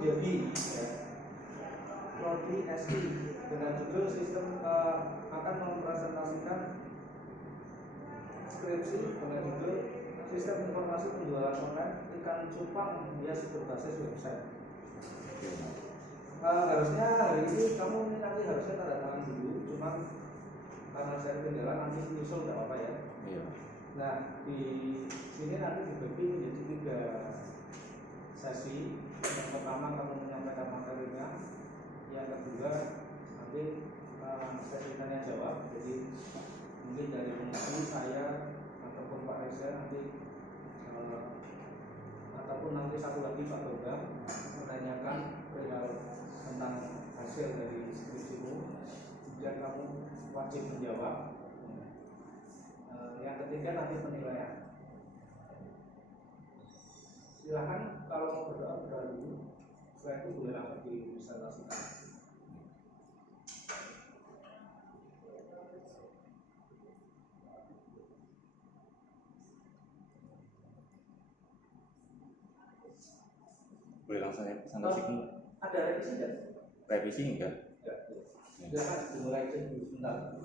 Prodigy ya. Prodi SI dengan judul sistem akan mempresentasikan skripsi dengan judul sistem informasi penjualan online ikan cupang hias berbasis website. Harusnya hari ini kamu nanti harusnya tanda tangan dulu, cuma karena saya ketinggalan nanti nyusul nggak apa-apa ya. Iya. Nah di sini nanti dibagi menjadi 3 sesi. Yang pertama kamu menyampaikan materinya, yang kedua nanti sesi tanya jawab. Jadi mungkin dari penguji saya ataupun Pak Reza nanti ataupun nanti satu lagi Pak Bambang menanyakan perihal tentang hasil dari skripsimu, kemudian kamu wajib menjawab. Yang ketiga nanti penilaian. Silahkan kalau mau berdoa dulu, setelah itu boleh langsung dipresentasikan. Boleh langsung ya presentasikan. Ada revisi enggak? Revisi enggak? Enggak. Silahkan dimulai aja dulu sebentar.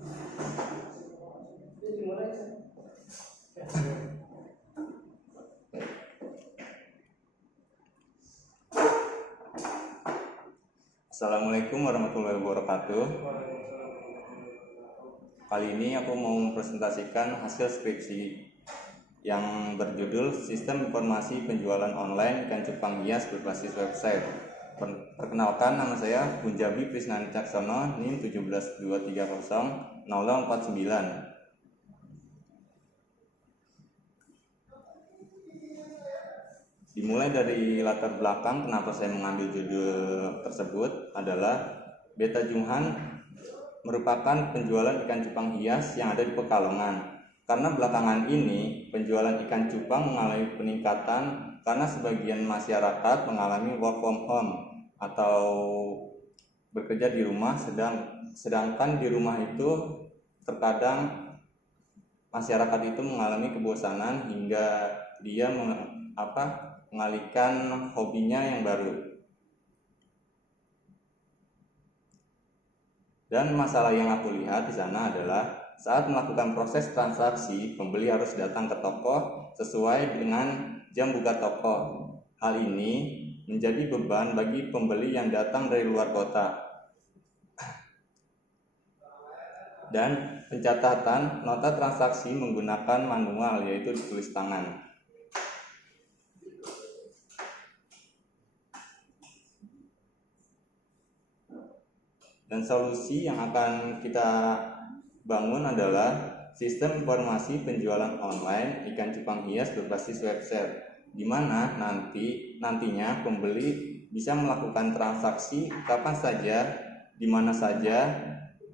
Dimulai aja. Assalamualaikum warahmatullahi wabarakatuh. Kali ini aku mau mempresentasikan hasil skripsi yang berjudul Sistem Informasi Penjualan Online Ikan Cupang Hias Berbasis Website. Perkenalkan, nama saya Punjabi Prisnani Caksono, NIM 172300049. Dimulai dari latar belakang kenapa saya mengambil judul tersebut adalah Beta Junghan merupakan penjualan ikan cupang hias yang ada di Pekalongan. Karena belakangan ini penjualan ikan cupang mengalami peningkatan karena sebagian masyarakat mengalami work from home atau bekerja di rumah, sedangkan di rumah itu terkadang masyarakat itu mengalami kebosanan hingga dia mengalihkan hobinya yang baru. Dan masalah yang aku lihat di sana adalah saat melakukan proses transaksi, pembeli harus datang ke toko sesuai dengan jam buka toko. Hal ini menjadi beban bagi pembeli yang datang dari luar kota. Dan pencatatan nota transaksi menggunakan manual, yaitu ditulis tangan. Dan solusi yang akan kita bangun adalah sistem informasi penjualan online ikan cupang hias berbasis website, di mana nantinya pembeli bisa melakukan transaksi kapan saja, di mana saja,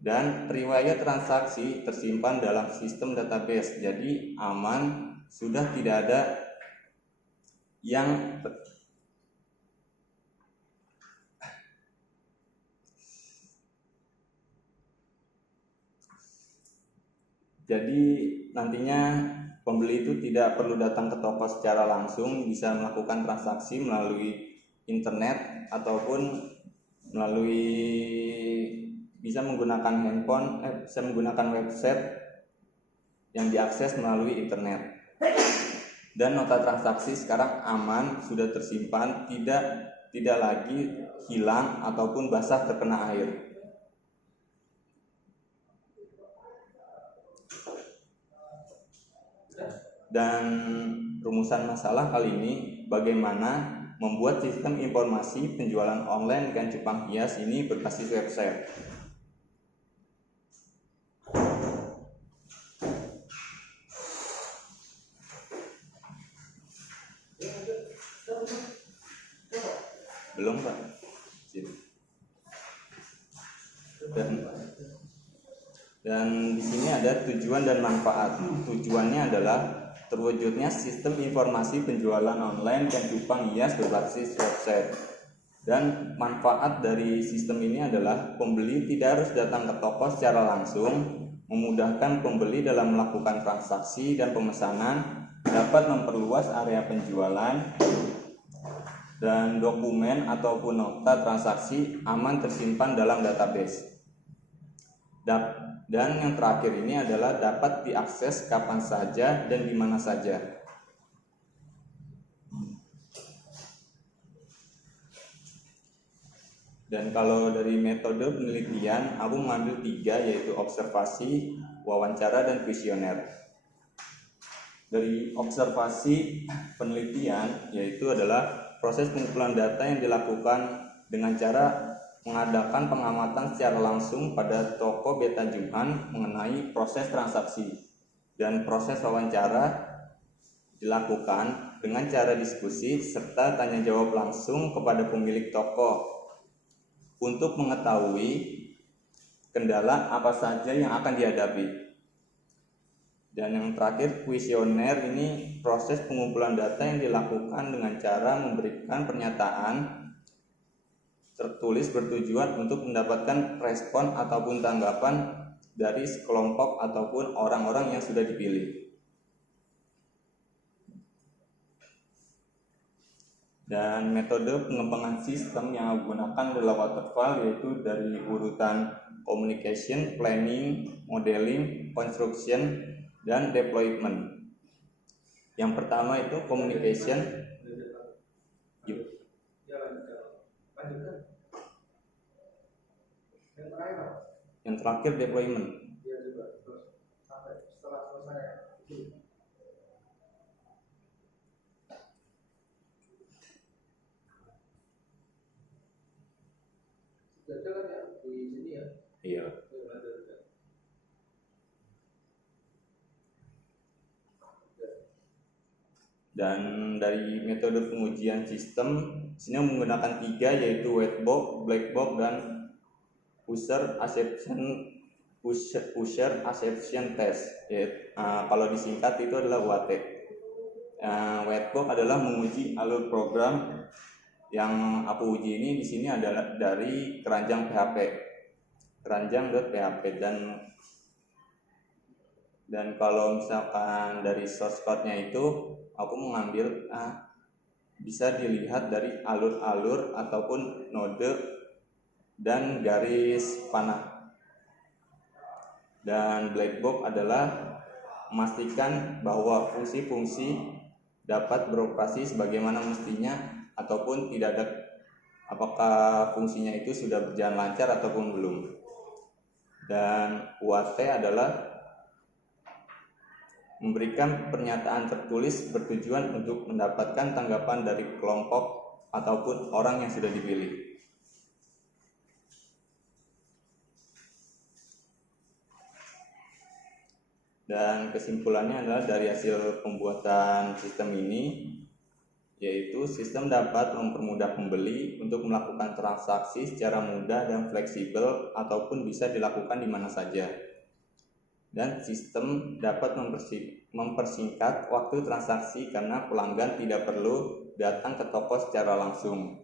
dan riwayat transaksi tersimpan dalam sistem database. Jadi aman, sudah tidak ada yang Jadi nantinya pembeli itu tidak perlu datang ke toko secara langsung, bisa melakukan transaksi melalui internet ataupun bisa menggunakan handphone, bisa menggunakan website yang diakses melalui internet. Dan nota transaksi sekarang aman, sudah tersimpan, tidak lagi hilang ataupun basah terkena air. Dan rumusan masalah kali ini bagaimana membuat sistem informasi penjualan online ikan cupang hias ini berbasis website. Belum, Pak. Dan di sini ada tujuan dan manfaat. Tujuannya adalah terwujudnya sistem informasi penjualan online ikan cupang hias berbasis website. Dan manfaat dari sistem ini adalah pembeli tidak harus datang ke toko secara langsung, memudahkan pembeli dalam melakukan transaksi dan pemesanan, dapat memperluas area penjualan, dan dokumen ataupun nota transaksi aman tersimpan dalam database. Dan yang terakhir ini adalah dapat diakses kapan saja dan di mana saja. Dan kalau dari metode penelitian, aku mengambil 3, yaitu observasi, wawancara, dan kuesioner. Dari observasi penelitian, yaitu adalah proses pengumpulan data yang dilakukan dengan cara mengadakan pengamatan secara langsung pada toko Beta Junghan mengenai proses transaksi. Dan proses wawancara dilakukan dengan cara diskusi serta tanya jawab langsung kepada pemilik toko untuk mengetahui kendala apa saja yang akan dihadapi. Dan yang terakhir, kuesioner ini proses pengumpulan data yang dilakukan dengan cara memberikan pernyataan tertulis bertujuan untuk mendapatkan respon ataupun tanggapan dari sekelompok ataupun orang-orang yang sudah dipilih. Dan metode pengembangan sistem yang aku gunakan adalah waterfall, yaitu dari urutan communication, planning, modeling, construction, dan deployment. Yang pertama itu communication. Yang terakhir deployment. Iya. Dan dari metode pengujian sistem, sini menggunakan 3, yaitu white box, black box, dan user acceptance test. Kalau disingkat itu adalah UAT. White box adalah menguji alur program. Yang aku uji ini di sini adalah dari keranjang PHP, keranjang.php, dan kalau misalkan dari source code-nya itu aku mengambil bisa dilihat dari alur-alur ataupun node dan garis panah. Dan black box adalah memastikan bahwa fungsi-fungsi dapat beroperasi sebagaimana mestinya ataupun tidak ada, apakah fungsinya itu sudah berjalan lancar ataupun belum. Dan UAT adalah memberikan pernyataan tertulis bertujuan untuk mendapatkan tanggapan dari kelompok ataupun orang yang sudah dipilih. Dan kesimpulannya adalah dari hasil pembuatan sistem ini, yaitu sistem dapat mempermudah pembeli untuk melakukan transaksi secara mudah dan fleksibel ataupun bisa dilakukan di mana saja. Dan sistem dapat mempersingkat waktu transaksi karena pelanggan tidak perlu datang ke toko secara langsung.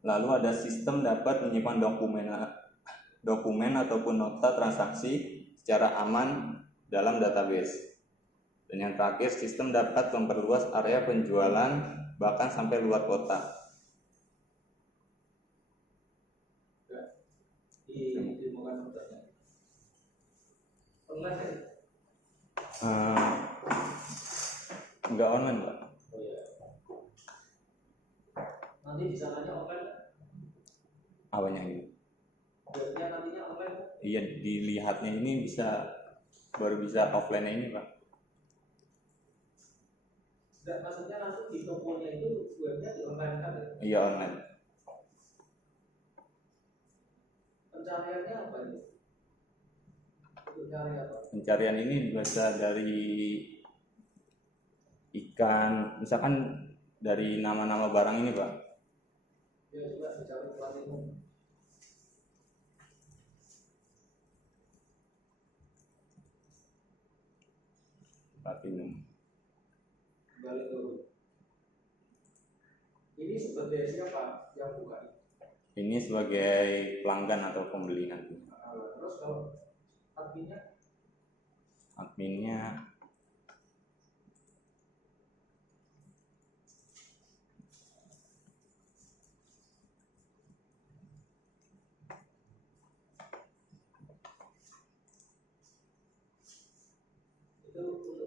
Lalu ada sistem dapat menyimpan dokumen ataupun nota transaksi secara aman dalam database. Dan yang terakhir, sistem dapat memperluas area penjualan bahkan sampai luar kota. Enggak online, Pak. Oh iya. Nanti di sananya online kan? Apanya ini? Webnya nantinya online? Iya, dilihatnya ini baru bisa offline ini, Pak. Dan maksudnya nanti di tokonya itu webnya di online kan? Iya, online. Pencariannya apa ini? Pencarian apa? Pencarian ini bisa dari ikan, misalkan dari nama-nama barang ini, Pak. Ya juga dicari platinum. Platinum. Balik dulu. Ini sebagai siapa yang buka? Ini sebagai pelanggan atau pembeli nanti. Terus kalau adminnya? Adminnya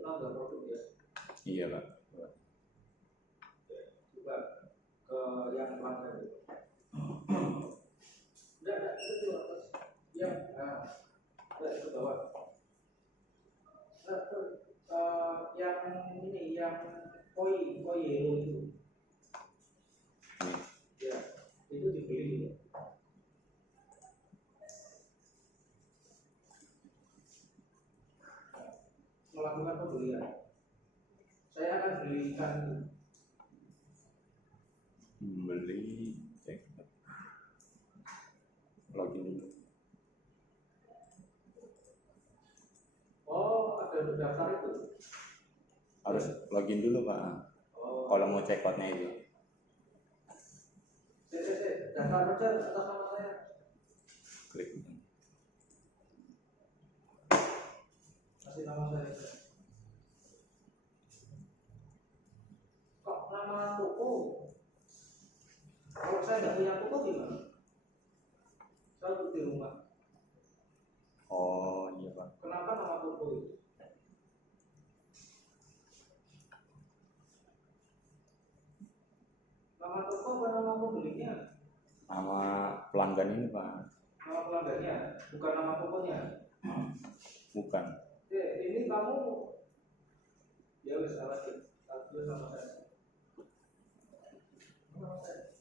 nambah produk ya. Iya Pak. Coba ke yang pelanggan itu. Enggak, itu atas. Ya, nah, ke bawah. Yang ini, yang koi itu. Ya, itu dibeli. Melakukan pembelian. Saya akan belikan Beli, cek login dulu. Oh, ada daftar itu. Harus login dulu Pak. Oh. Kalau mau check outnya itu. Daftar aja atas nama saya. Klik. Kasih nama saya. Kok nama toko? Kalau saya nggak punya toko gimana? Saya tuh di rumah. Oh iya Pak. Kenapa nama toko itu? Nama toko apa nama pembelinya? Nama pelanggan ini Pak. Nama pelanggannya, bukan nama tokonya. Bukan. Ini kamu ya wis awas satu sama saya. Nama saya.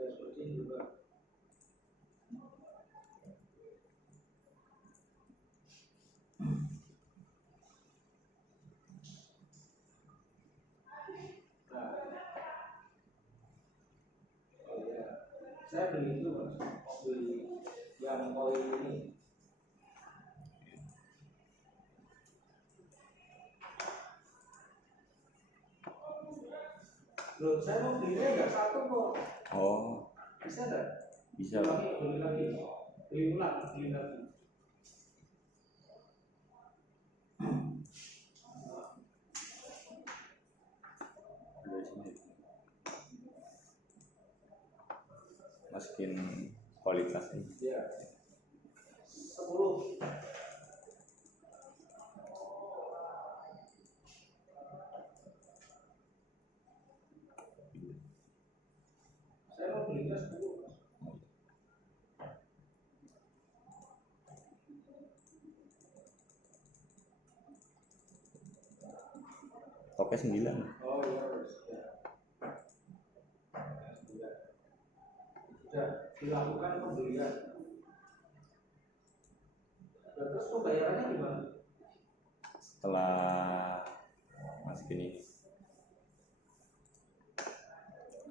Seperti ini juga. Saya beli itu mas, beli yang koi ini. Loh, saya mau belinya nggak satu kok. Oh. Bisa nggak? Bisa Pak. Beli lagi, beli lagi. Masukin kualitasnya. Ya. 10. Saya mau belinya 10. Topnya 9. Oh iya, ya. Sudah dilakukan pembelian. Terus pembayarannya gimana? Setelah masukin ini,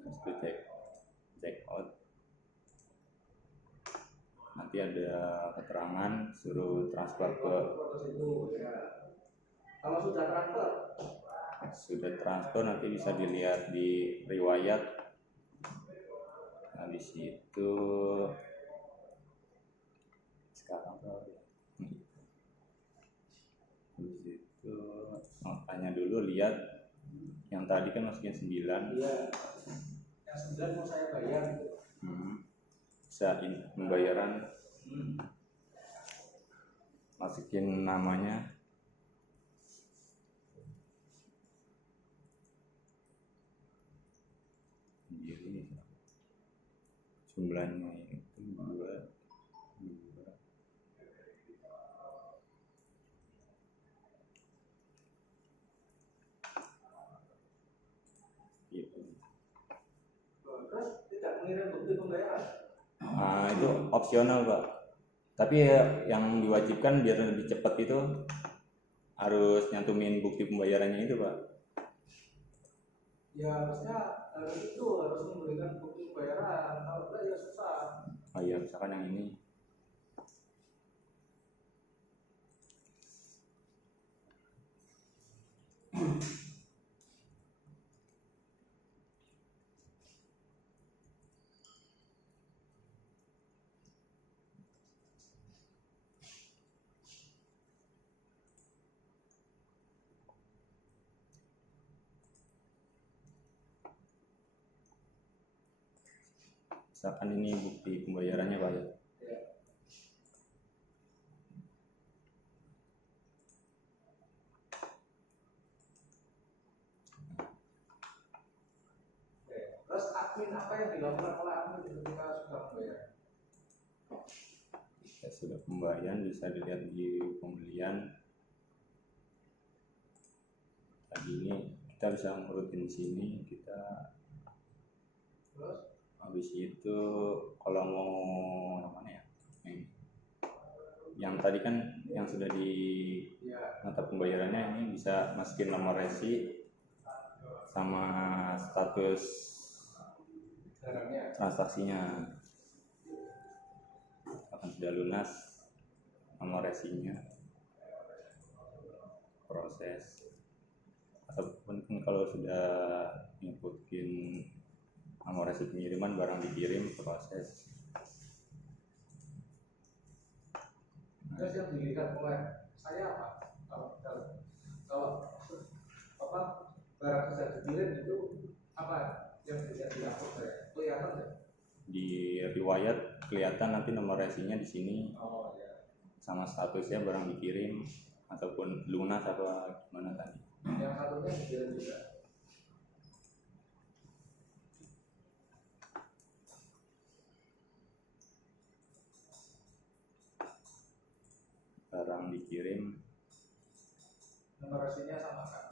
masukin check out, nanti ada keterangan suruh transfer ke. Ya. Kalau sudah transfer nanti bisa dilihat di riwayat. Habis itu sekarang habis itu tanya dulu, lihat yang tadi kan masukin 9. Iya. Yang 9 mau saya bayar. Bisa pembayaran. Masukin namanya. Jumlahnya itu 2. Gitu. Terus tidak mengirim bukti pembayaran? Nah, itu opsional Pak. Tapi yang diwajibkan biar lebih cepat itu harus nyantumin bukti pembayarannya itu Pak. Ya harusnya itu harus memberikan bukti pembayaran. Kalau tidak ya susah. Oh iya, misalkan yang ini. Misalkan ini bukti pembayarannya Pak ya. Ya. Oke. Terus admin apa yang dilakukan oleh admin ketika sudah membayar? Jika sudah pembayaran bisa dilihat di pembelian. Tadi ini kita bisa ngurutin di sini, kita Terus habis itu kalau mau mana ya? Yang tadi kan yang sudah di ya, mata pembayarannya ini bisa masukin nomor resi sama status barangnya. transaksinya. Akan sudah lunas, nomor resinya, proses, ataupun kan kalau sudah ngikutin nomor resi pengiriman barang dikirim, proses. Terus yang dilihat oleh saya apa? Kalau apa barang sudah dikirim itu apa yang bisa dilakukan saya? Kelihatan nggak? Di riwayat kelihatan nanti nomor resinya di sini Oh ya. sama statusnya barang dikirim ataupun lunas apa gimana tadi. Yang satunya dikirim juga. Barang dikirim Nomor resinya sama kan?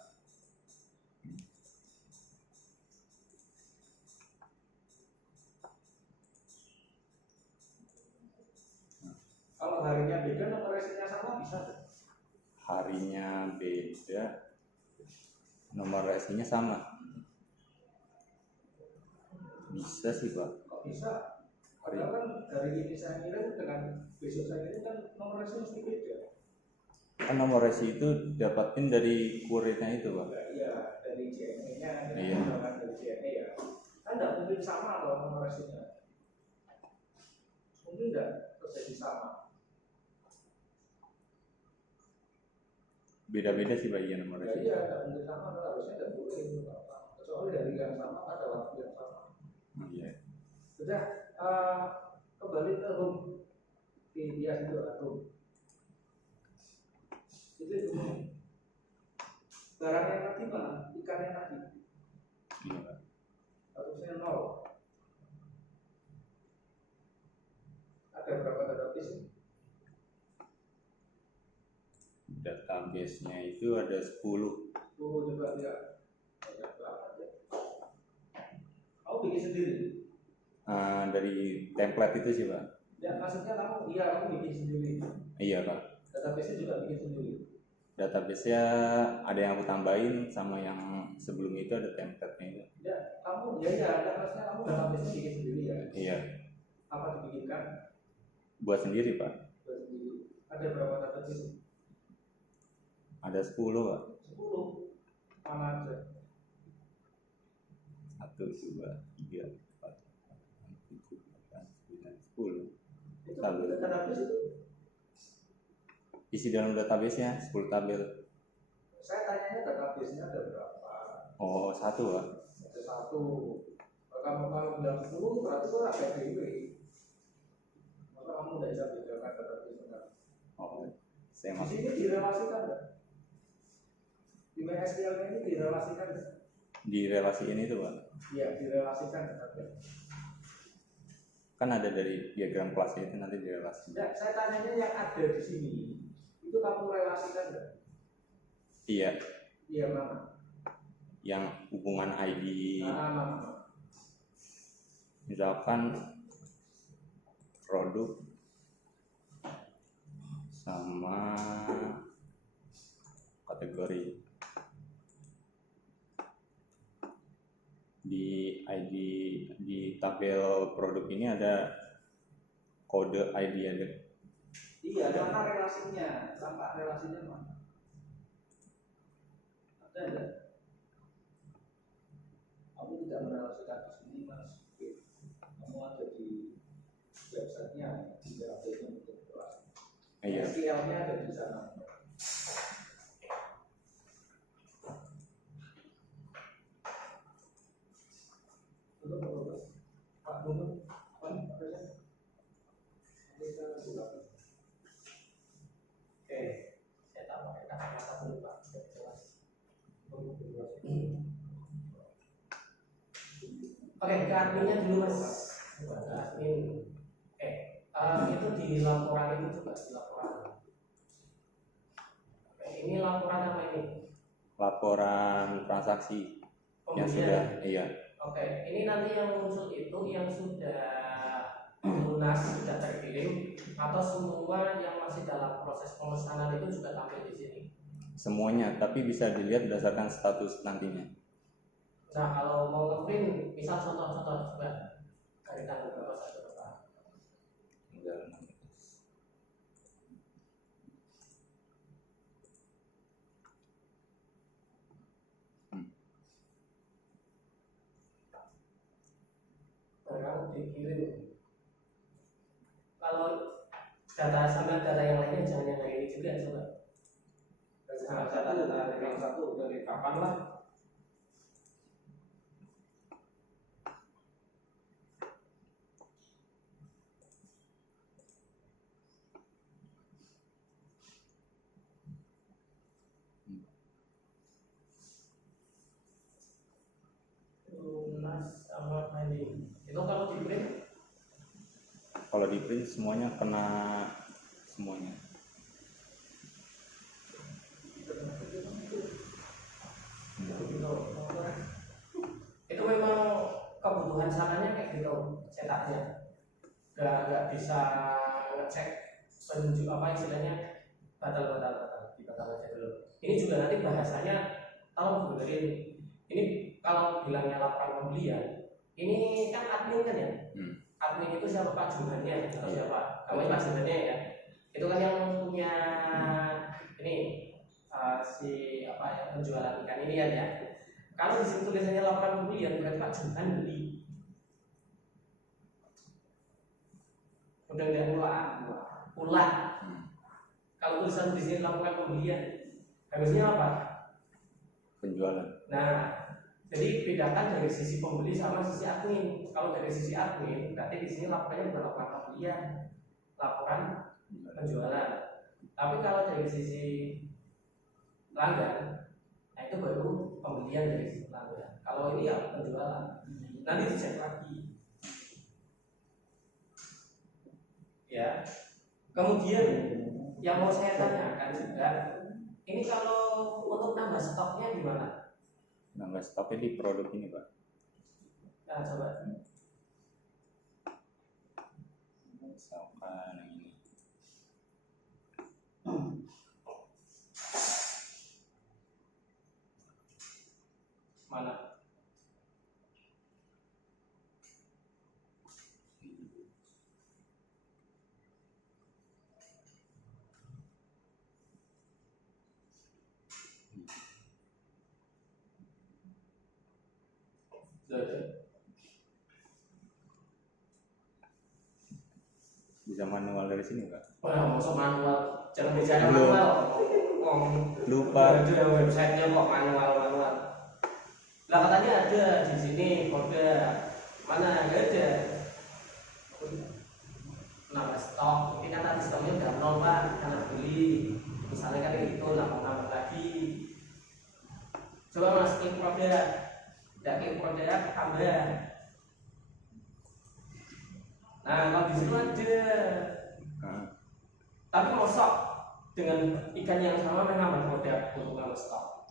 Kalau harinya beda, nomor resinya sama bisa nggak? harinya beda, nomor resinya sama. Bisa sih Pak. Kok bisa? Padahal kan dari ini saya ngirim dengan besok saya ngirim kan nomor resinya mesti beda. Kan nomor resi itu dapatin dari kurirnya itu Pak. Iya, dari JNE-nya, Iya. dari JNE ya. Kan tidak mungkin sama kalau nomor resinya. Mungkin tidak terjadi sama. Beda-beda sih Pak ya nomor Ya, resi. iya, tidak mungkin sama, harusnya tidak boleh itu apa. Kecuali dari yang sama pada waktu yang sama. Iya. Sudah, kembali ke room. Dia itu room. Itu barang yang tadi mana? Ikan yang tadi. Iya Pak. Statusnya 0. Ada berapa database? Database-nya itu ada 10. 10 coba lihat. Banyak banget ya. Kamu bikin sendiri? Dari template itu sih Pak. Ya, maksudnya kamu bikin sendiri. Iya Pak. Database-nya juga bikin sendiri. Database-nya ada yang aku tambahin sama yang sebelum itu ada template-nya itu. Ya, maksudnya kamu database-nya bikin sendiri ya. Iya. Apa dibikinkan? Buat sendiri Pak. Buat sendiri. Ada berapa database? Ada 10 Pak. 10. Mana aja? 1, 2, 3, 4, 5, 6, 7, 8, 9, 10. Itu Tabel. database itu. Isi dalam database-nya 10 tabel. Saya tanyanya database-nya ada berapa? Oh, 1 Pak. Ada 1. Kalau bilang 10 berarti itu ada DW. Maka kamu tidak bisa bedakan database-nya. Oh, saya Di masuk. sini direlasikan nggak? Di MySQL ini direlasikan nggak? Di relasi ini tuh Pak. Iya, direlasikan database. Kan ada dari diagram kelasnya itu nanti direlasi. Nah, saya tanyanya yang ada di sini, itu kamu relasikan nggak? Iya, Iya, mana? yang hubungan ID Mana? misalkan produk sama kategori. Di ID di tabel produk ini ada kode ID ada. Iya, mana relasinya? Sama relasinya mana? Ada Ada. Kamu tidak menanyakan di sini mas. Kamu ada di websitenya, di update-nya untuk kelas. Iya. SQL-nya ada di sana. Pak Gunung, oke, saya tak pakai kata-kata dulu Pak, biar jelas. Oke, ke adminnya dulu mas. Admin. Itu di laporan itu juga di laporan. Oke, ini laporan apa ini? Laporan transaksi yang sudah, iya. Oke, ini nanti yang muncul itu yang sudah lunas, sudah terkirim, atau semua yang masih dalam proses pemesanan itu juga tampil di sini. Semuanya, tapi bisa dilihat berdasarkan status nantinya. Nah, kalau mau ngeprint, misal contoh-contoh coba dari tanggal berapa sampai berapa? Barang dikirim. Kalau data sama data yang lainnya jangan yang ini juga coba. Nah, data yang satu dari kapan lah? Lunas sama ini. Itu kalau di print? Kalau di print semuanya kena semuanya. Itu memang kebutuhan sananya kayak gitu cetaknya. Gak bisa ngecek penunjuk apa istilahnya batal dibatal aja dulu. Ini juga nanti bahasanya tahu benerin. Ini kalau bilangnya laporan pembelian, ini kan admin kan ya? Admin itu siapa Pak Jumannya atau siapa? Kamu Pak Jumannya ya? Itu kan yang punya ini si apa ya penjualan ikan ini kan ya? Kalau di situ tulisannya laporan pembelian berarti Pak Juman beli. Udah ulah. Kalau tulisan di sini laporan pembelian, harusnya apa? Penjualan. Nah, jadi bedakan dari sisi pembeli sama sisi admin. Kalau dari sisi admin, berarti di sini laporannya bukan laporan pembelian, laporan penjualan. Tapi kalau dari sisi pelanggan, nah itu baru pembelian dari sisi pelanggan. Kalau ini ya penjualan. Nanti dicek lagi. Ya. Kemudian yang mau saya tanyakan juga, ini kalau untuk nambah stoknya gimana? Nambah stoknya di produk ini Pak. Nah, coba. Misalkan yang ini. Mana? Bisa manual dari sini Pak. Wah, masuk manual. Jangan bicara manual. Lupa. Ada websitenya kok manual. Lah katanya ada di sini kode. Mana nggak ada? Nambah stok. Ini kan tadi stoknya udah nol Pak, karena beli. Misalnya kan itu nambah lagi. Coba Mas klik produk. Tidak klik produk tambah. Nah, kalau di situ ada. Tapi mosok dengan ikan yang sama menambah produk untuk nambah stok.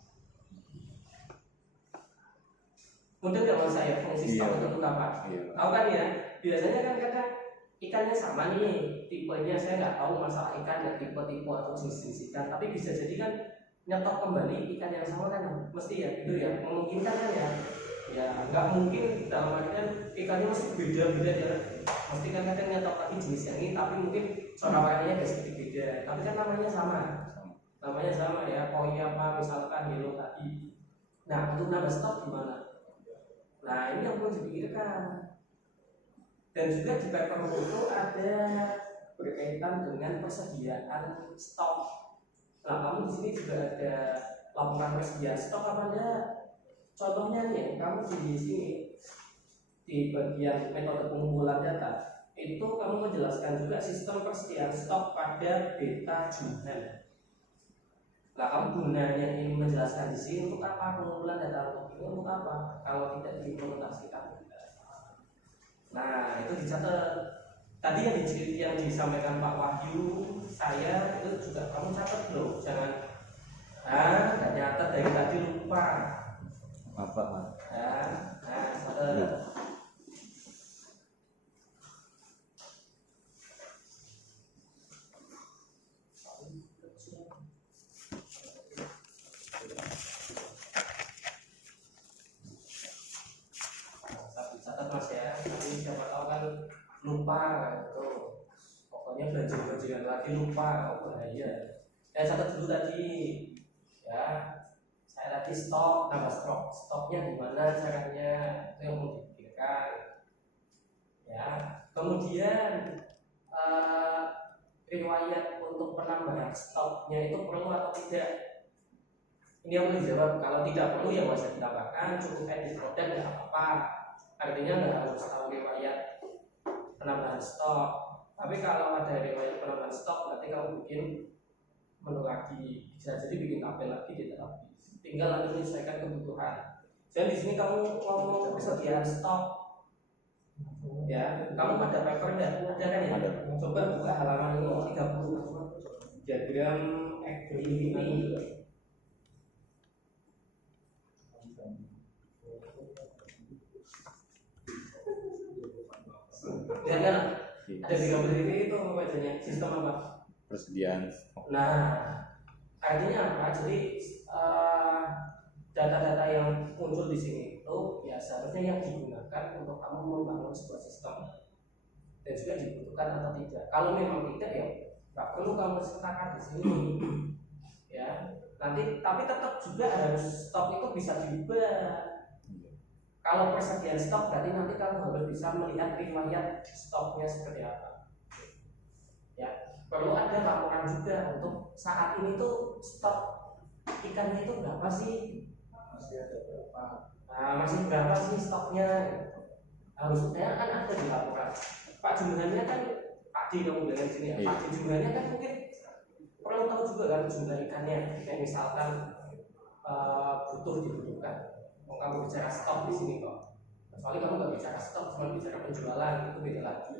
Mudah nggak Mas saya fungsi stok itu untuk apa? Tahu kan ya? Biasanya kan kadang ikannya sama nih, tipenya saya nggak tahu masalah ikan ya tipe-tipe atau jenis ikan, tapi bisa jadi kan nyetok kembali ikan yang sama kan mesti ya gitu ya, memungkinkan kan ya? Ya nggak mungkin dalam artian ikannya mesti beda-beda ya, mesti kan kadang nyetok lagi jenis yang ini, tapi mungkin cara warnanya agak sedikit beda, tapi kan namanya sama ya, koi apa misalkan yellow tadi Nah, untuk nambah stok gimana? Nah, ini yang perlu dipikirkan. Dan juga di papermu itu ada berkaitan dengan persediaan stok. Nah, kamu di sini juga ada laporan persediaan stok apa enggak? Contohnya nih, kamu di sini di bagian metode pengumpulan data itu kamu menjelaskan juga sistem persediaan stok pada beta Junhan. Nah, kamu gunanya ini menjelaskan di sini untuk apa? Pengumpulan data untuk apa? Kalau tidak diimplementasikan. Nah, itu dicatat. Tadi yang disampaikan Pak Wahyu, saya itu juga kamu catat loh, jangan nggak nyatet dari tadi lupa. Apa? Catat. Catat Mas ya, nanti siapa tahu kan lupa gitu. Pokoknya belajar lagi lupa, bahaya. Saya catat dulu tadi ya. Saya tadi stok, nambah stoknya gimana caranya, itu yang mau dipikirkan ya. Kemudian riwayat untuk penambahan stoknya itu perlu atau tidak, ini yang perlu dijawab. Kalau tidak perlu ya masih ditambahkan, cukup edit produk nggak apa-apa, artinya nggak harus tahu riwayat penambahan stok. Tapi kalau ada riwayat penambahan stok, berarti kamu bikin menu lagi, bisa jadi bikin tabel lagi di database. Tinggal nanti menyesuaikan kebutuhan. Jadi di sini kamu ngomong persediaan stok, ya. Kamu ada paper enggak? Ada kan ya? Ada. Coba buka halaman ini 30. Diagram ini. Lihat kan? Ada di gambar ini itu wajahnya sistem apa? Persediaan. Nah, artinya apa? Jadi data-data yang muncul di sini itu ya seharusnya yang digunakan untuk kamu membangun sebuah sistem, dan juga dibutuhkan atau tidak. Kalau memang tidak ya nggak perlu kamu sertakan di sini ya. Nanti tapi tetap juga harus stok itu bisa diubah. Kalau persediaan stok berarti nanti kamu harus bisa melihat riwayat stoknya seperti apa ya. Perlu ada laporan juga untuk saat ini tuh stok ikannya itu berapa sih, masih ada berapa, masih berapa sih stoknya. Harusnya kan ada di laporan. Pak jumlahnya kan Pak D, kamu bilang di sini ya. Pak D jumlahnya kan mungkin perlu tahu juga kan jumlah ikannya. Kayak misalkan dibutuhkan. Mau kamu bicara stok di sini kok. Kecuali kamu nggak bicara stok, cuma bicara penjualan, itu beda lagi.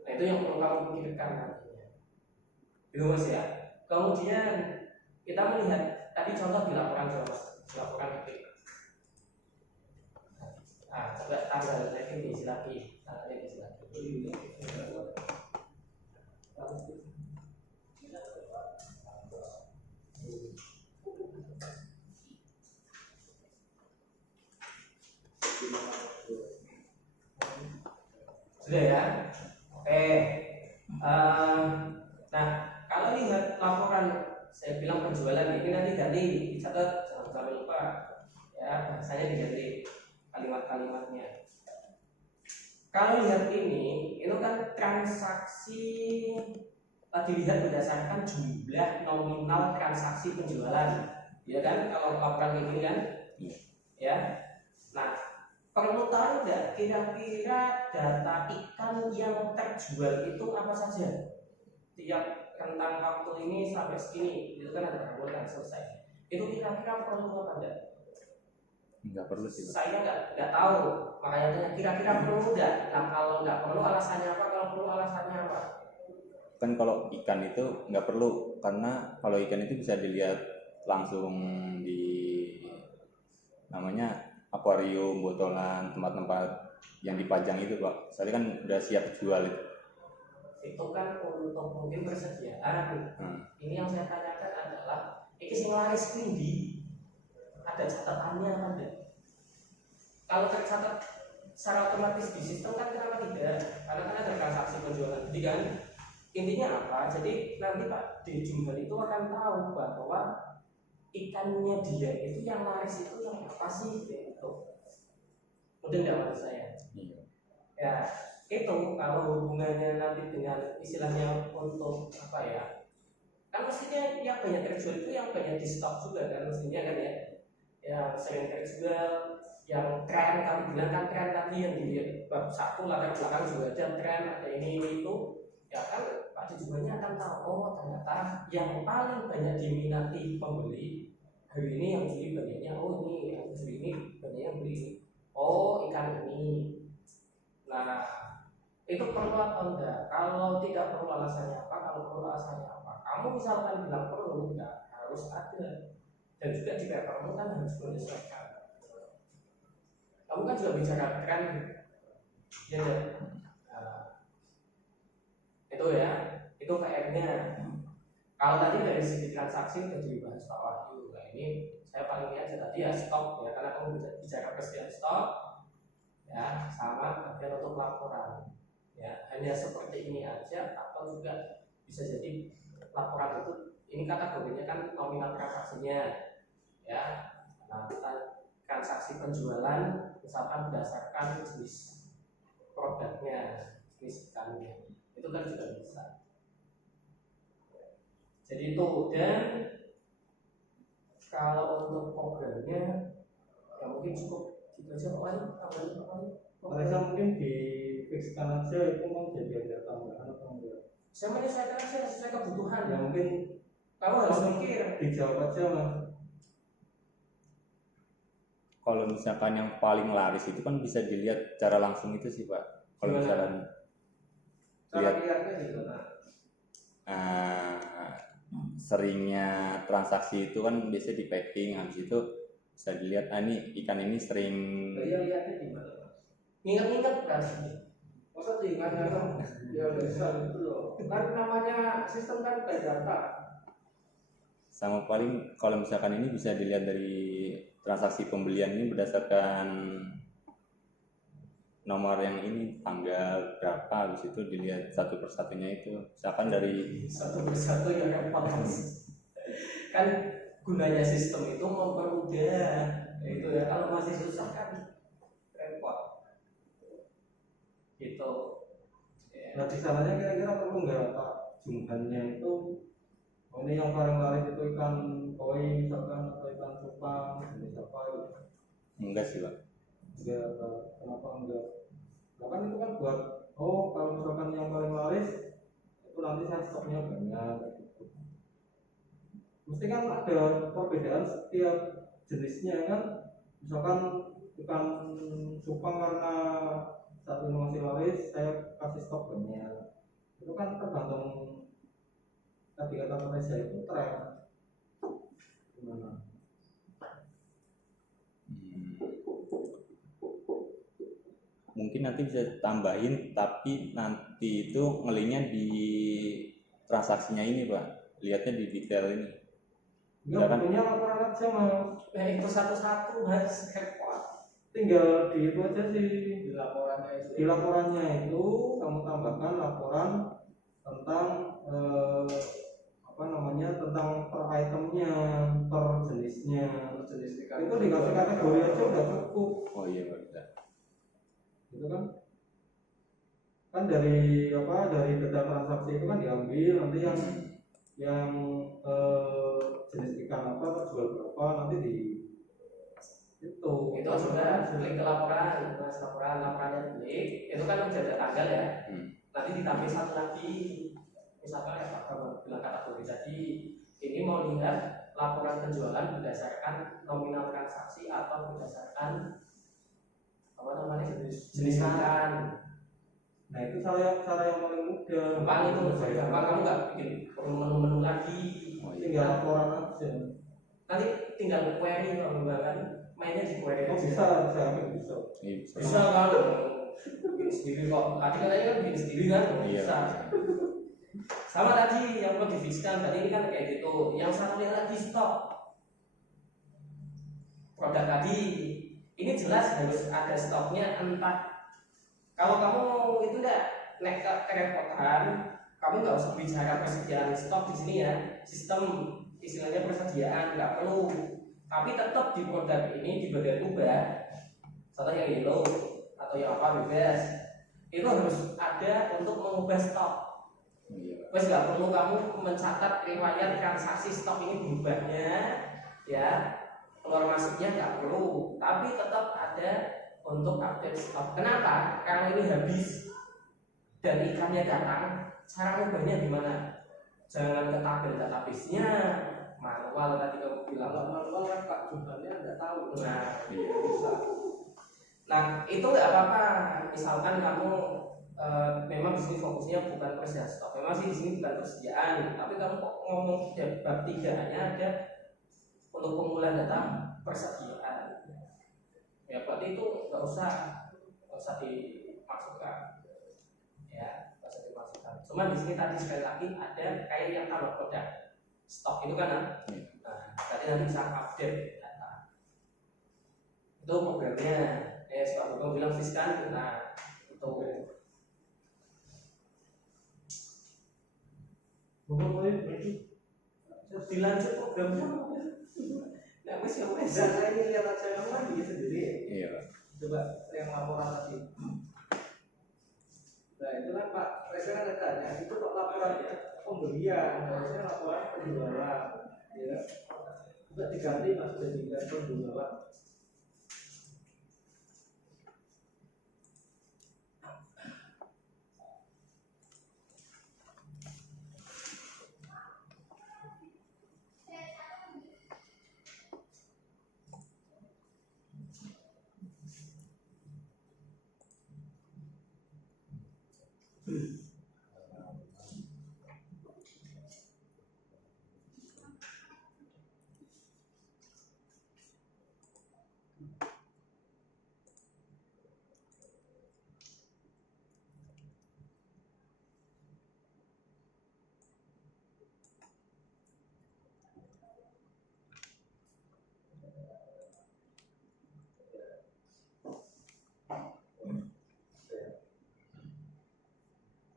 Nah, itu yang perlu kamu pikirkan nantinya. Gitu Mas ya. Kemudian kita melihat tadi contoh di laporan coba, laporan itu. Nah, coba tanggalnya ini diisi lagi, tanggalnya diisi lagi. Sudah ya, oke. Nah, kalau lihat laporan, saya bilang penjualan ini nanti ganti, dicatat, jangan sampai lupa ya, bahasanya diganti kalimat-kalimatnya. Kalau lihat ini itu kan transaksi dilihat berdasarkan jumlah nominal transaksi penjualan, ya kan? Kalau laporan kayak gini kan, ya. Nah, perlu tahu nggak kira-kira data ikan yang terjual itu apa saja? Tiap rentang waktu ini sampai segini, itu kan ada perbuatan selesai. Itu kira-kira perlu apa enggak? Enggak perlu sih. Saya nggak tahu, makanya tanya kira-kira perlu nggak? Nah, kalau nggak perlu alasannya apa? Kalau perlu alasannya apa? Kan kalau ikan itu nggak perlu, karena kalau ikan itu bisa dilihat langsung di namanya akuarium, botolan, tempat-tempat yang dipajang itu Pak. Soalnya kan udah siap jual itu. Itu kan untuk mungkin persediaan. Ini yang saya tanyakan adalah ini sing laris kuwi ada catatannya apa enggak? Kalau tercatat secara otomatis di sistem kan kenapa tidak? Karena kan ada transaksi penjualan. Jadi kan intinya apa? Jadi nanti Pak di Jumber itu akan tahu bahwa ikannya dia itu yang laris itu yang apa sih gitu. Udah nggak maksud saya? Iya. Ya itu kalau hubungannya nanti dengan istilahnya untuk apa ya? Kan mestinya yang banyak terjual itu yang banyak di stok juga kan mestinya kan ya. Yang sering terjual, yang tren kamu bilang kan tren tadi yang di bab 1 latar belakang juga ada tren ada ini itu ya kan Pak tujuannya akan tahu oh ternyata yang paling banyak diminati pembeli hari ini yang beli banyaknya oh ini yang beli ini banyak yang beli ini oh ikan ini. Nah itu perlu atau enggak? Kalau tidak perlu alasannya apa? Kalau perlu alasannya apa? Kamu misalkan bilang perlu enggak harus ada dan juga jika kamu kan harus menyesuaikan. Kamu kan juga bicara tren ya, itu ya itu PR-nya. Kalau tadi dari segi transaksi sudah dibahas Pak Wahyu. Nah ini saya paling lihat tadi ya stok ya karena kamu bicara persediaan stok ya sama bagian untuk laporan ya hanya seperti ini aja atau juga bisa jadi laporan itu ini kategorinya kan nominal transaksinya ya. Nah transaksi penjualan misalkan berdasarkan jenis produknya jenis ikannya itu kan juga bisa. Jadi itu dan kalau untuk programnya ya mungkin cukup gitu aja Pak Wahyu. Mereka mungkin di fixkan aja itu mau jadi ada tambahan atau enggak? Saya menyesuaikan aja sesuai kebutuhan. Ya mungkin Kamu harus mikir. dijawab aja Mas. Kalau misalkan yang paling laris itu kan bisa dilihat secara langsung itu sih Pak. Kalau Gimana? misalkan Cara lihatnya gitu. seringnya transaksi itu kan biasanya di packing, habis itu bisa dilihat ini ikan ini sering Ya lihatnya gimana? Ingat-ingat kan? Masa diingat-ingat? Ya bisa gitu loh. Kan namanya sistem kan data. sama paling kalau misalkan ini bisa dilihat dari transaksi pembelian ini berdasarkan nomor yang ini tanggal berapa, habis itu dilihat satu persatunya itu misalkan dari Satu persatu yang repot kan gunanya sistem itu mempermudah itu ya kalau masih susah kan repot gitu ya. Nah di sananya kira-kira perlu nggak Pak jumlahnya itu? Oh, ini yang paling laris itu ikan koi misalkan atau ikan cupang jenis apa gitu? enggak sih Pak. Enggak, kenapa enggak? Nah, kan itu kan buat oh kalau misalkan yang paling laris itu nanti saya stoknya banyak gitu. Mesti kan ada perbedaan setiap jenisnya kan. Misalkan ikan cupang karena saat ini masih laris saya kasih stok banyak. Itu kan tergantung tadi kata saya itu tren gimana? Mungkin nanti bisa tambahin tapi nanti itu ngelinya di transaksinya ini Pak, lihatnya di detail ini. Enggak punya laporan aja Mas. Itu satu-satu harus repot Tinggal di itu aja sih di laporannya itu. di laporannya itu kamu tambahkan laporan tentang tentang per itemnya, per jenisnya. Jenis ikan Itu dikasih kategori aja udah cukup. Oh iya Pak, bisa. Gitu kan dari data transaksi itu kan diambil nanti yang jenis ikan apa terjual berapa nanti di itu sudah klik ke laporan mas laporannya klik itu kan udah ada tanggal ya nanti ditambah satu lagi misalkan ya Pak Bambang bilang kategori tadi ini mau lihat laporan penjualan berdasarkan nominal transaksi atau berdasarkan apa namanya jenis ikan. Nah itu cara yang paling mudah. Gampang itu, gampang kamu nggak bikin perlu menu-menu lagi. Tinggal laporan aja. Nanti tinggal query kalau kan mainnya di query. Oh bisa. Bisa kan? Bikin sendiri kok. Tadi katanya kan bikin sendiri kan? Bisa. Sama tadi yang perlu difixkan tadi ini kan kayak gitu. Yang satu lagi stok produk tadi. Ini jelas harus ada stoknya entah kalau kamu itu enggak kerepotan kamu nggak usah bicara persediaan stok di sini ya sistem istilahnya persediaan, nggak perlu. Tapi tetap di produk ini, di bagian ubah, contoh yang yellow atau yang apa bebas, itu harus ada untuk mengubah stok. Wes nggak perlu kamu mencatat riwayat transaksi stok ini berubahnya, ya keluar masuknya nggak perlu. Tapi tetap ada untuk update stok. Kenapa? Karena ini habis dan ikannya datang. Cara mengubahnya gimana? Jangan ke tabel database-nya, manual tadi kamu bilang. Kalau manual kan Pak Jumannya nggak tahu. Nah, Bisa. nah itu nggak apa-apa. Misalkan kamu memang di sini fokusnya bukan persediaan stok, memang sih di sini bukan persediaan, tapi kamu kok ngomong bab 3 hanya ada untuk pengumpulan data persediaan. Ya berarti itu nggak usah dimasukkan, ya nggak usah dimasukkan. Cuma di sini tadi sekali lagi ada kayak yang kalau produk stok itu kan, nah berarti nanti bisa update data. Itu programnya. Pak Bambang bilang fiskan, nah itu. Dilanjut programnya. Nah, Saya ini lihat aja kamu kan bikin sendiri. Iya, Pak. Coba yang laporan tadi. Nah itu kan Pak Presiden kan tanya itu kok laporan pembelian, harusnya laporan penjualan, ya. Coba diganti Mas jadikan penjualan.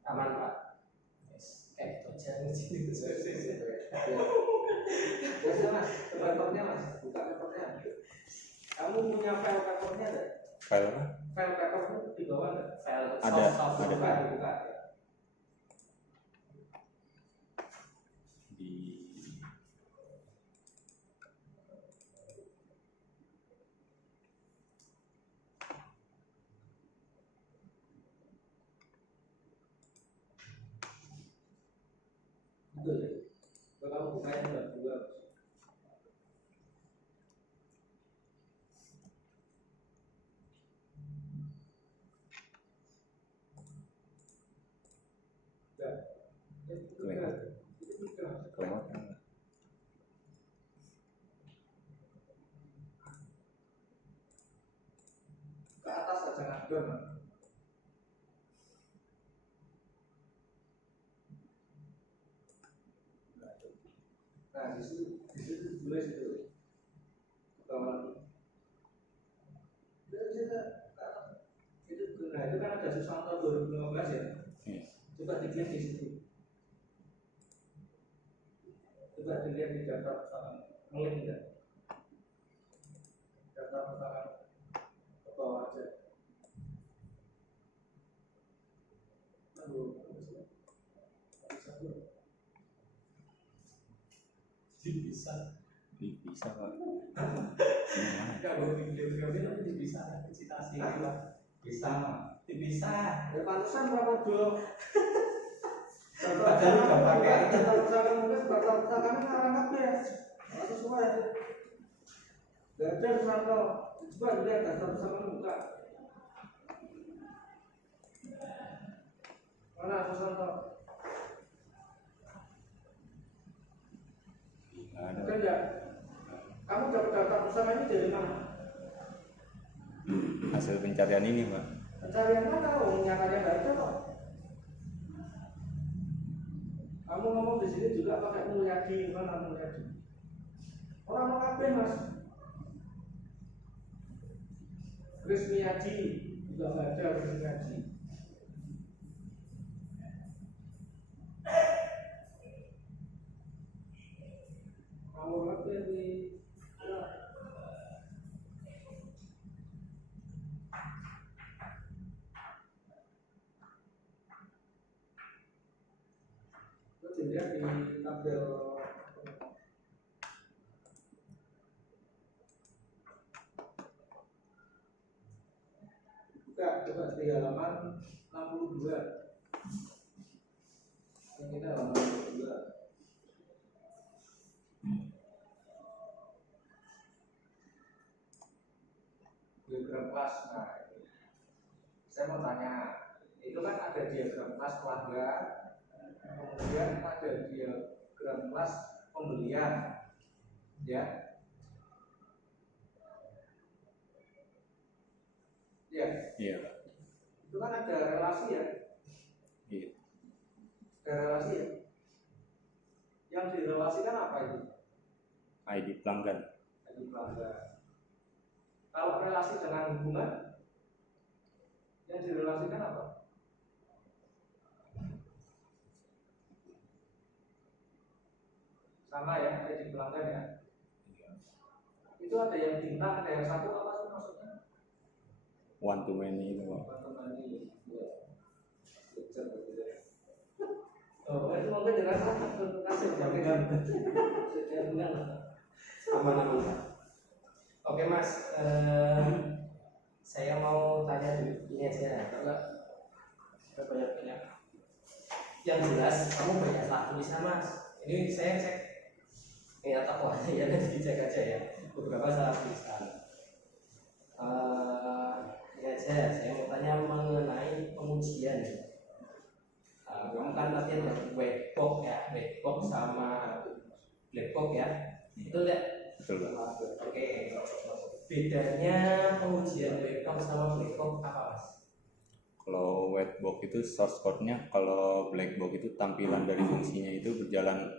Aman Pak. Kayak itu aja. Biasa Mas, papernya Mas, buka papernya. Kamu punya file papernya ada? File apa? File papernya di bawah ada? File Ada, soft ada. Buka. Di Betul ya? Kalau kamu bukanya udah dua. kelewatan. Ke atas aja ngadon. Nah, di situ tulis itu. Ke bawah lagi. Nah, itu kan ada Susanto 2015 ya. Coba dilihat di situ. Coba dilihat di daftar pesanan, ngeling enggak? Daftar pesanan ke bawah aja. Aduh, bisa. Bisa, Pak. Kalau di videografi nanti bisa citasi Bisa. bisa. Ya pantesan berapa dulu? Padahal nggak pakai. Daftar pesanan mungkin daftar pesanan ngarang apa ya? Nggak sesuai. Gak ada Susanto. Coba lihat daftar pesanan buka. Mana Susanto? Ada. Bukan ya? Kamu dapat daftar pesanan ini dari mana? Hasil pencarian ini, Pak. Pencarian mana? Nyatanya nggak ada kok. Kamu ngomong di sini juga pakai Mulyadi, mana Mulyadi? Orang mau kabeh Mas. Krismiyadi juga nggak ada Krismiyadi. dilihat di tabel coba di halaman 62. Yang kita halaman 62. Diagram kelas. Nah, saya mau tanya, itu kan ada diagram kelas pelanggan, kemudian ada diagram kelas pembelian, ya. Ya. Iya. Itu kan ada relasi ya. Iya. Ada relasi ya. Yang direlasikan apa itu? ID pelanggan. ID pelanggan. Kalau relasi dengan hubungan, yang direlasikan apa? Sama ya, ID pelanggan ya. Itu ada yang bintang, ada yang satu, apa sih maksudnya? One to many itu, Pak. One to many. Oh, itu mungkin jelaskan kasih jaminan. Aman-aman. Oke Mas, saya mau tanya dulu ini aja, kalau banyak. Yang jelas kamu banyak salah tulisan Mas. Ini saya cek, atau ya nanti dicek aja ya. Beberapa salah tulisan. Ini aja, saya mau tanya mengenai pengujian. Kamu kan latihan white box ya, white box sama black box ya. Itu lihat. Betul, Pak. Oke. Bedanya pengujian white box sama black box apa Mas? Kalau white box itu source code-nya, kalau black box itu tampilan dari fungsinya itu berjalan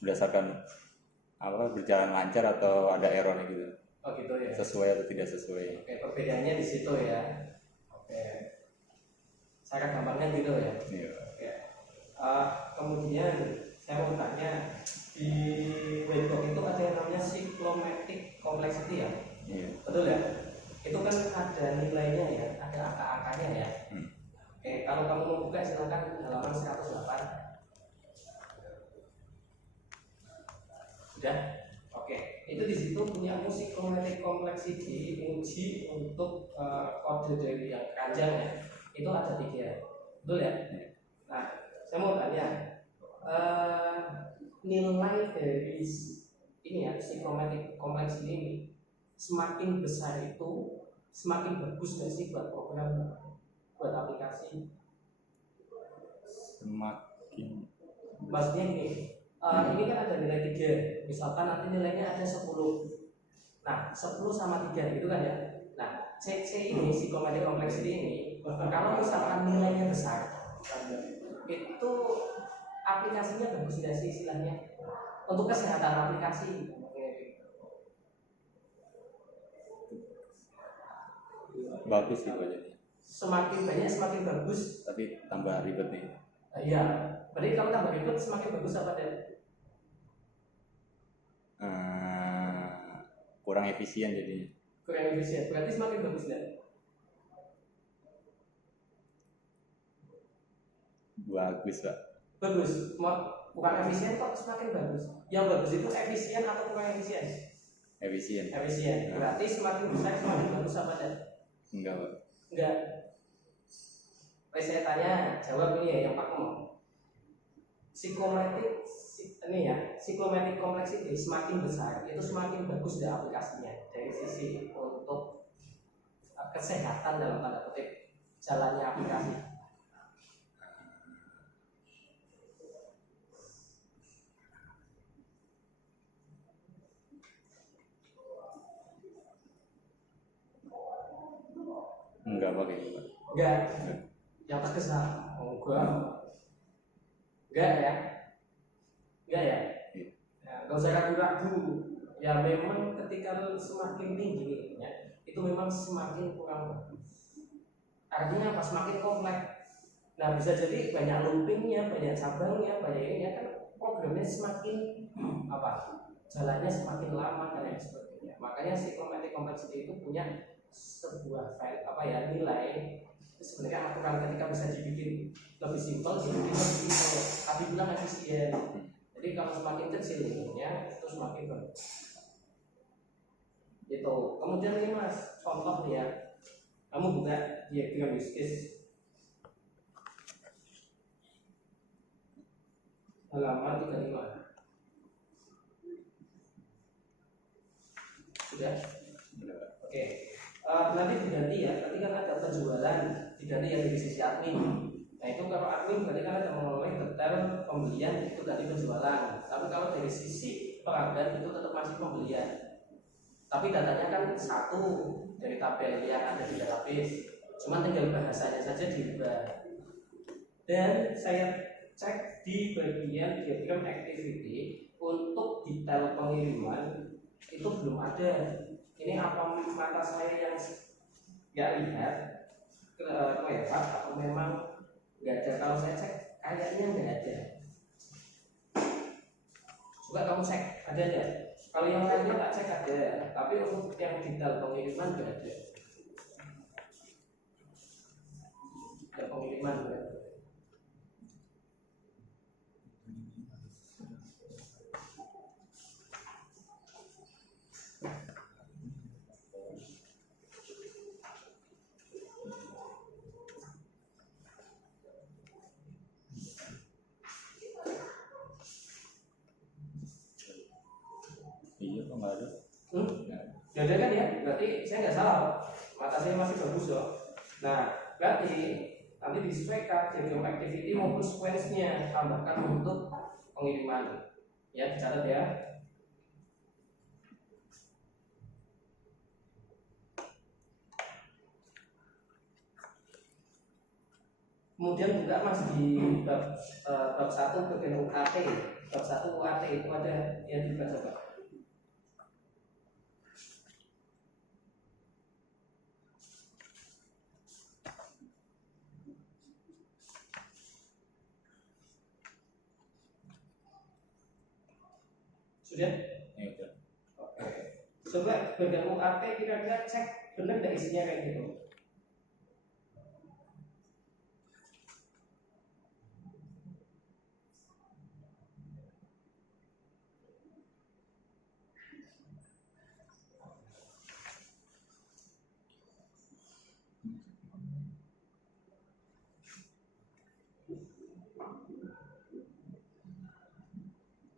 berdasarkan berjalan lancar atau ada error gitu. Oh gitu ya. Sesuai atau tidak sesuai. Oke, perbedaannya di situ ya. Oke. Cara gampangnya gitu ya. Iya. Oke. Kemudian saya mau tanya, di white box itu ada yang namanya cyclomatic complexity ya. Iya. Betul ya? Itu kan ada nilainya ya, ada angka-angkanya ya. Oke, kalau kamu mau buka silakan halaman 108. Sudah? Oke, itu di situ punya cyclomatic complexity uji untuk kode dari yang keranjang ya. Itu ada 3. Betul ya? Nah, saya mau tanya, nilai dari ini ya, cyclomatic complexity ini semakin besar itu semakin bagus nggak sih buat program, buat aplikasi? Semakin. Maksudnya gini, ini kan ada nilai 3, misalkan nanti nilainya ada 10. Nah, 10 sama 3 gitu kan ya. Nah, C ini cyclomatic complexity ini kalau misalkan nilainya besar, itu aplikasinya bagus nggak sih istilahnya untuk kesehatan aplikasi? Bagus sih banyaknya. Semakin banyak semakin bagus. Tapi tambah ribet nih. Iya, berarti kalau tambah ribet semakin bagus apa deh? Kurang efisien jadinya. Kurang efisien, berarti semakin bagus deh. Bagus, Pak. Bagus, bukan efisien kok semakin bagus. Yang bagus itu efisien atau kurang efisien? Efisien. Efisien, berarti semakin besar semakin bagus apa deh? Enggak, Pak. Enggak. Saya tanya, jawab ini ya yang pakem. Cyclomatic ini ya, cyclomatic complexity semakin besar itu semakin bagus dari aplikasinya dari sisi untuk kesehatan dalam tanda kutip jalannya aplikasi. Enggak pakai itu, Pak. Enggak. Yang terkesan, oh enggak. Enggak ya? Enggak ya? Ya, kalau saya ragu-ragu, ya memang ketika semakin tinggi nilainya, itu memang semakin kurang bagus. Artinya apa? Semakin kompleks. Nah bisa jadi banyak loopingnya, banyak cabangnya, banyak ini kan programnya semakin jalannya semakin lama dan lain sebagainya. Makanya cyclomatic complexity itu punya sebuah file nilai itu sebenarnya aturan ketika bisa dibikin lebih simpel, jadi lebih simpel. Tadi bilang efisien. Jadi kalau semakin kecil linknya itu semakin bagus. Gitu. Kemudian ini mas, contoh nih ya, kamu buka diagram use case halaman 35. Sudah? Oke. Nanti diganti ya, nanti kan ada penjualan, diganti yang di sisi admin. Nah itu kalau admin berarti kan ada mengelola detail pembelian, itu ganti penjualan. Tapi kalau dari sisi pelanggan itu tetap masih pembelian. Tapi datanya kan satu dari tabel yang ada di database, cuma tinggal bahasanya saja diubah. Dan saya cek di bagian diagram activity untuk detail pengiriman itu belum ada. Ini apa mata saya yang nggak lihat kelewat atau memang nggak ada? Kalau saya cek kayaknya nggak ada. Coba kamu cek ada nggak? Kalau yang lainnya tak cek ada, tapi untuk yang detail pengiriman nggak ada. Ada pengiriman nggak ada. Iya kok nggak ada? Gak ada kan ya? Berarti saya nggak salah, mata saya masih bagus loh. Nah, berarti nanti disesuaikan diagram activity maupun sequence-nya, tambahkan untuk pengiriman. Ya, dicatat ya. Kemudian juga mas di bab 1 bagian UAT, bab 1 UAT itu ada yang juga coba. Sudah? Ya udah. Oke. Coba bagian UAT kira-kira cek benar nggak isinya kayak gitu.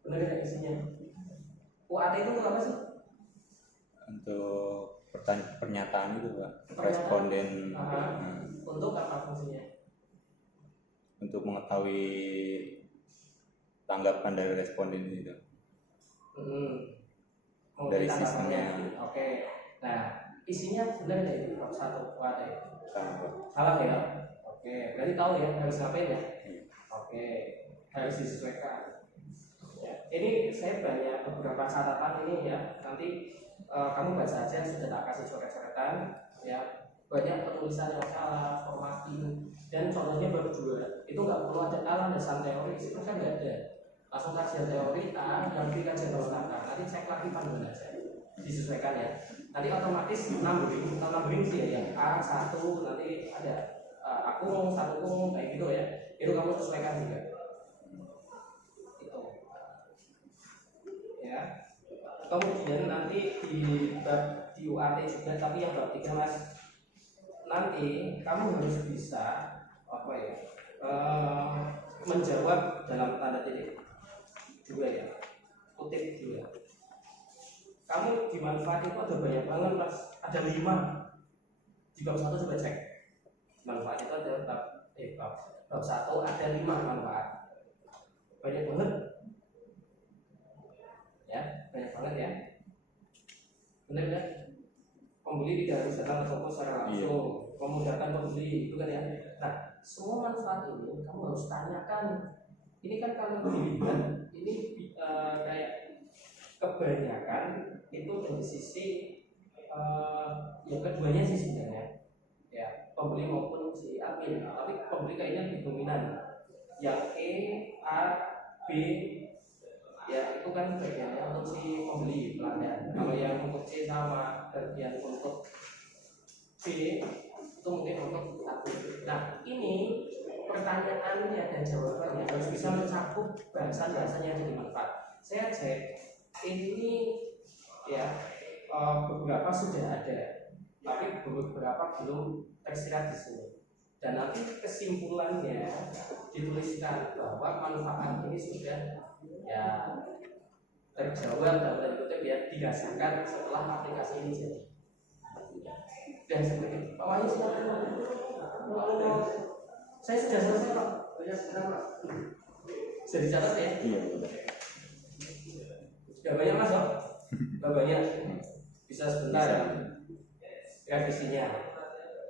Benar nggak isinya? UAT itu untuk apa sih? Untuk pernyataan itu Pak, Pernyataan? responden. Untuk apa fungsinya? Untuk mengetahui tanggapan dari responden itu. Dari Tanggapannya. sistemnya. Oke. Nah, isinya benar nggak itu bab 1 UAT? Salah Pak. Salah ya? Oke, berarti tahu ya harus ngapain ya? Iya. Oke, harus disesuaikan. Ya, ini saya banyak beberapa catatan ini ya. Nanti kamu baca aja, sudah tak kasih coret-coretan ya. Banyak penulisan yang salah, formatting, dan contohnya bab 2 itu nggak perlu ada landasan teori, itu kan nggak ada. Langsung kajian teori A, nanti kajian belakang, nanti cek lagi panduan aja, disesuaikan ya. Nanti otomatis numbering sih ya, yang A1 nanti ada akung, satu akung kayak gitu ya. Itu kamu sesuaikan juga. Itu. Ya. Kemudian nanti di bab di UAT juga, tapi yang bab 3 mas, nanti kamu harus bisa apa ya, menjawab dalam tanda titik juga ya, kutip juga. Kamu di manfaat itu ada banyak banget mas, ada 5 di bab 1. Coba cek manfaat itu ada bab 1 ada 5 manfaat, banyak banget ya, banyak banget ya. Benar kan? Pembeli tidak harus datang ke toko secara langsung, memudahkan pembeli, itu kan ya. Nah, semua manfaat ini kamu harus tanyakan. Ini kan kalau dilihat ini kayak kebanyakan itu dari sisi yang keduanya sih sebenarnya ya, pembeli maupun si admin. Tapi pembeli kayaknya lebih dominan. Yang E, A, B ya itu kan bagiannya untuk si pembeli pelanggan. Kalau yang untuk C sama bagian untuk B itu mungkin untuk admin. Nah ini pertanyaannya dan jawabannya harus bisa mencakup bahasan-bahasannya yang jadi manfaat. Saya cek ini ya beberapa sudah ada, tapi beberapa belum tersirat di sini. Dan nanti kesimpulannya dituliskan bahwa manfaat ini sudah ya terjawab dalam tanda kutip ya dirasakan setelah aplikasi ini jadi. Dan seperti itu. Pak Wahyu silakan. Saya sudah selesai Pak. Ya sudah Pak. Sudah dicatat ya? Iya. Sudah banyak Mas Pak? Sudah banyak. Bisa sebentar ya. Revisinya.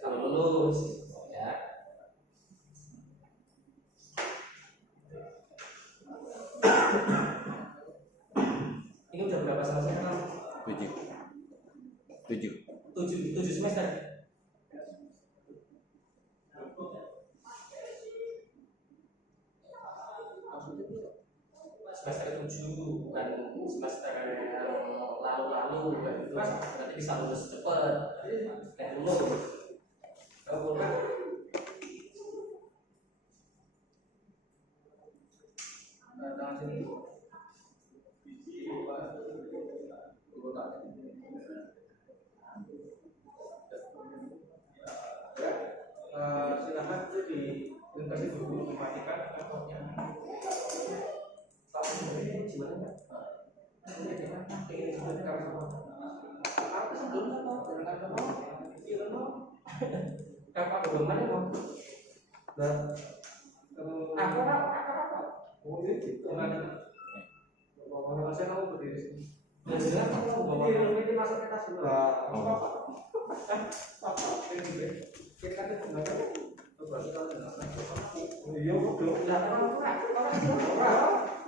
Kalau lulus ya. Ini udah berapa semester Pak? 7 semester. Semester 7 bukan semester yang lalu-lalu berarti bisa lulus cepat dan lulus. Silakan itu dikasih dulu dimatikan laptopnya. Gimana Pak? Ini sebentar aku sebelumnya mau dengan kamu film mau kakak bagaimana mau aku apa Oh gitu. Kalau saya kamu berdiri sini. dan dengan kamu bawa ini masuk ke tas dulu Apa? Kita kan sebenarnya berarti kalau dengan iya betul. lah kamu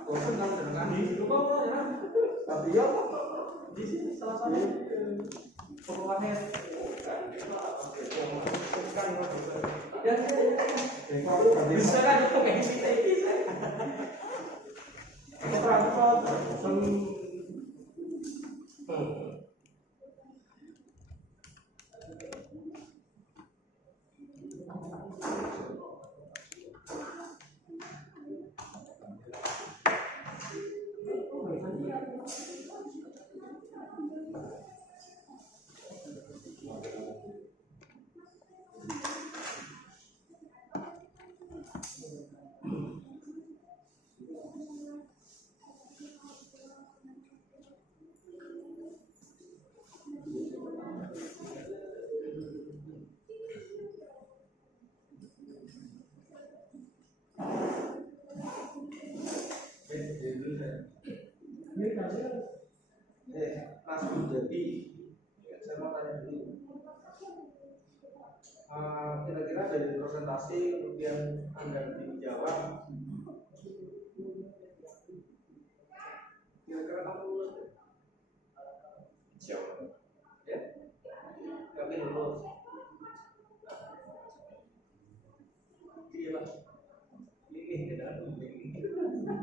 Bosan kan dengan di rumah ya tapi ya di sini salah-salah pokoknya bisa kan itu kayak bisa Mas Budi, saya mau tanya dulu. Kira-kira dari presentasi kemudian Anda dijawab, kira-kira kamu lulus